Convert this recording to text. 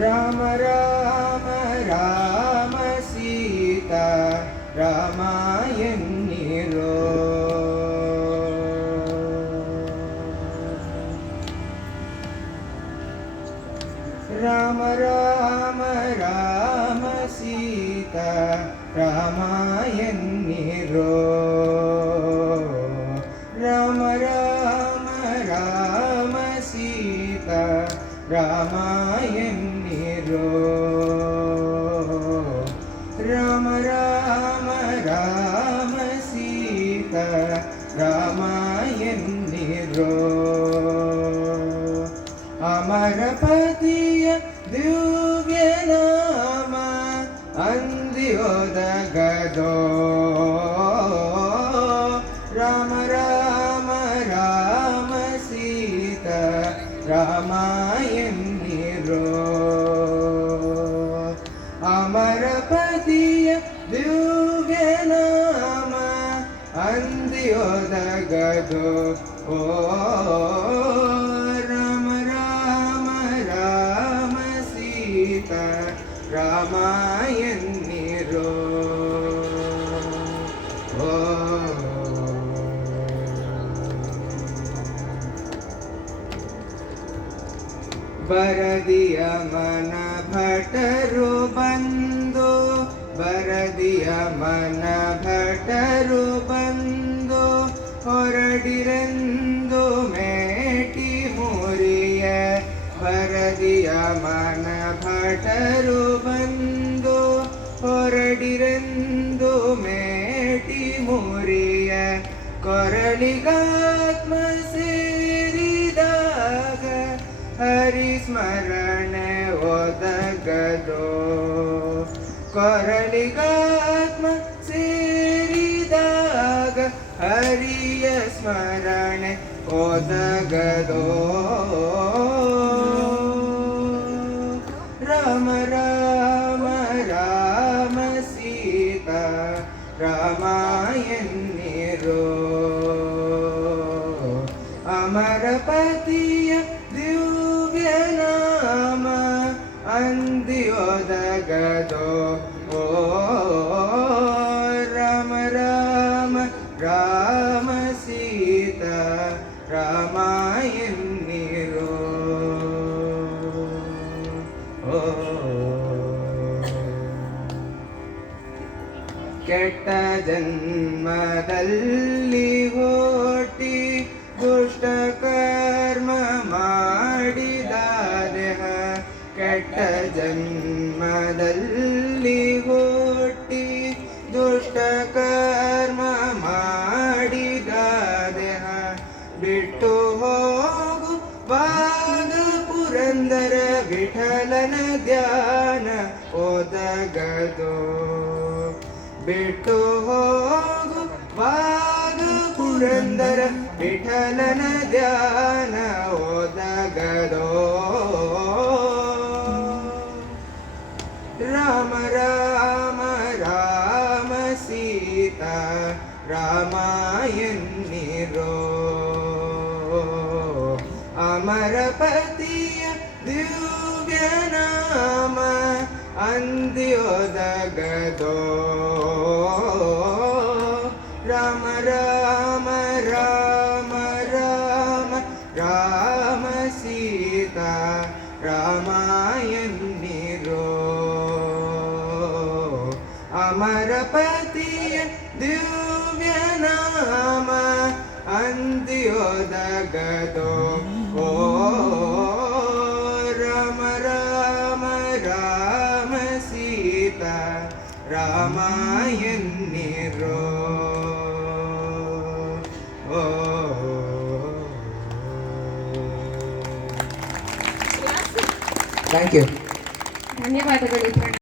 ರಾಮ ರಾಮ ರಾಮ ಸೀತಾ ರಾಮ ಎನ್ನಿರೋ. ರಾಮ ರಾಮ ರಾಮ ಸೀತಾ ರಾಮ ಎನ್ನಿರೋ. ರಾಮ ರಾಮ ರಾಮ ಸೀತಾ ರಾಮ ಎನ್ನಿರೋ. ರಾಮ ರಾಮ ರಾಮ ಸೀತಾ ರಾಮ ಎನ್ನಿರೋ. ಅಮರಪತಿಯ ದಿವ್ಯ ನಾಮ ಅಂದಿಯೋದಗದೋ. ರಾಮ ರಾಮ ರಾಮ ಸೀತಾ ರಾಮ ಎನ್ನಿರೋ. ಅಮರಪತಿಯ ದಿವ್ಯ ನಾಮ ಅಂದಿಯೋದಗದೋ. ಓ ರಾಮ ರಾಮ ರಾಮ ಸೀತಾ ರಾಮ ಎನ್ನಿರೋ. ಓ ಬರದಿಯ ಮನ ಭಟರು ಬಂದು, ಬರದಿಯ ಮನ ಭಟರು ಬಂದು ಹೊರಡಿರೆಂದು ಮೇಟಿ ಮುರಿಯ. ಬರದಿಯ ಮನ ಭಟರು ಬಂದು ಹೊರಡಿರೆಂದು ಮೇಟಿ ಮುರಿಯ. ಕೊರಳಿಗಾತ್ಮ ಸೇರಿದಾಗ ಹರಿಸ್ಮರಣೆ ಒದಗದೋ. ಕೊರಳಿಗಾತ್ಮ ಸೇರಿದಾಗ ಹರಿಯ ಸ್ಮರಣೆ ಒದಗದೋ. ರಾಮ ರಾಮ ರಾಮ ಸೀತಾ ರಾಮ ಎನ್ನಿರೋ. ಅಮರಪತಿಯ ದಿವ್ಯ ನಾಮ ಅಂದಿಯೋದಗದೋ. ಓ ರಾಮ ರಾಮ ರಾಮ ಸೀತಾ ರಾಮ ಎನ್ನಿರೋ. ಓ ಕೆಟ್ಟ ಜನ್ಮದಲ್ಲಿ ಹುಟ್ಟಿ ದುಷ್ಟ ಕರ್ಮ ಮಾಡಿದ ದೇಹ. ಕೆಟ್ಟ ಜನ್ಮದಲ್ಲಿ ಹುಟ್ಟಿ ದುಷ್ಟ ಕರ್ಮ ಮಾಡಿದ ದೇಹ. ಬಿಟ್ಟು ಹೋಗು ಬಾಗ ಪುರಂದರ ವಿಠಲನ ಧ್ಯಾನ ಒದಗದೋ. ಬಿಟ್ಟು ಹೋಗು ಬಾಗ ಪುರಂದರ ವಿಠಲನ ಧ್ಯಾನ ಒದಗದೋ. ರಾಮ ರಾಮ ರಾಮ ಸೀತಾ ರಾಮ ಎನ್ನಿರೋ. ಅಮರಪತಿಯ ದಿವ್ಯ ನಾಮ ಅಂದಿಯೋದಗದೋ. ರಾಮ ರಾಮ ರಾಮ ರಾಮ ರಾಮ ಸೀತಾ ರಾಮ ಎನ್ನಿರೋ. ಅಮರಪತಿಯ ದಿವ್ಯ ನಾಮ ಅಂದಿಯೋದಗದೋ. ಓ ರಾಮ ರಾಮ ರಾಮ ಸೀತಾ ರಾಮ ಎನ್ನಿರೋ. ಓ ಥ್ಯಾಂಕ್ ಯು. ಧನ್ಯವಾದಗಳು.